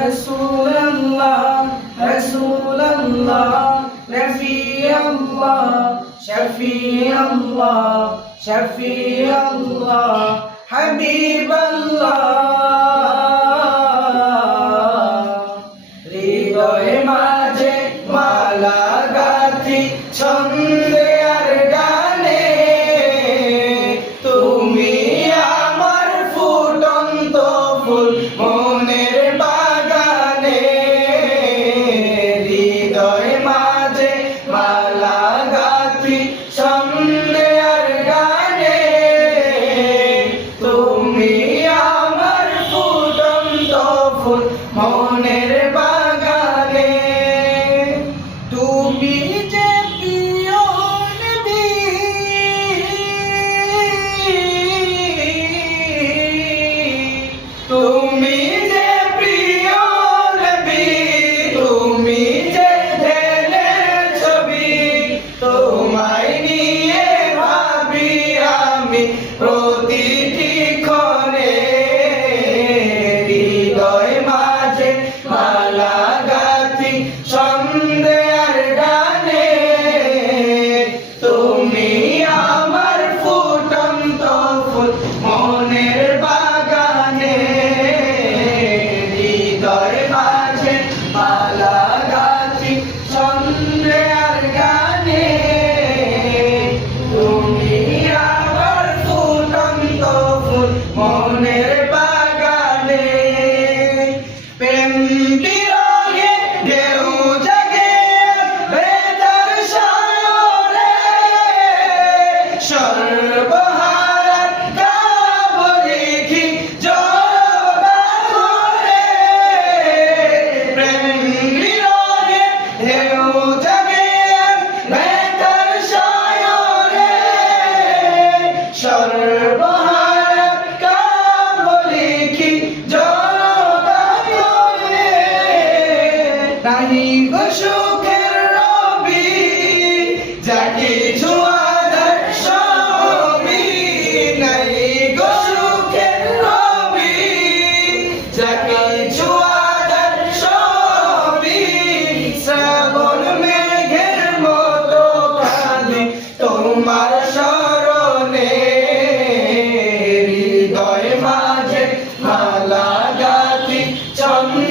রাসূলুল্লাহ রাসূলুল্লাহ রফিউল্লাহ শফিউল্লাহ শফিউল্লাহ হাবিবাল্লাহ হৃদয়ে মাঝে মালা গাঁথি ছন্দে আর গানে তুমি আমার ফুটন্ত ফুল মনের বাগানে হৃদয়ে মাঝে মালা গাঁথি ছন্দে আর গানে তুমি আমার ফুটন্ত ফুল মনের বাগানে তুমি যে প্রিয় নবী তুমি যে প্রিয় নবী তুমি যে ধ্যানের ছবি তোমায় নিয়ে ভাবি আমি প্রতিটি ক্ষণে হৃদয় মাঝে মালা গাঁথি ছন্দে আর গানে তুমি আমার ফুটন্ত ফুল মনের বাগানে হৃদয় মাঝে মালা গাঁথি ছন্দে আর গানে তুমি আমার ফুটন্ত ফুল মনের বাগানে প্রেম বিরহে ঢেউ জাগে বেতার সায়রে সর্বহারার কাব লিখি জড়তা করে প্রেম বিরহে ঢেউ জাগে বেতার সায়রে সর্বহারার কাব লিখি জড়তা করে নাহি গো সুখের রবি যা কিছু আধার সবই নাহি গো সুখের রবি যা কিছু আধার সবই শ্রাবণ মেঘের মতো কাঁদে তোমার স্মরণে হৃদয় মাঝে মালা গাঁথি ছন্দে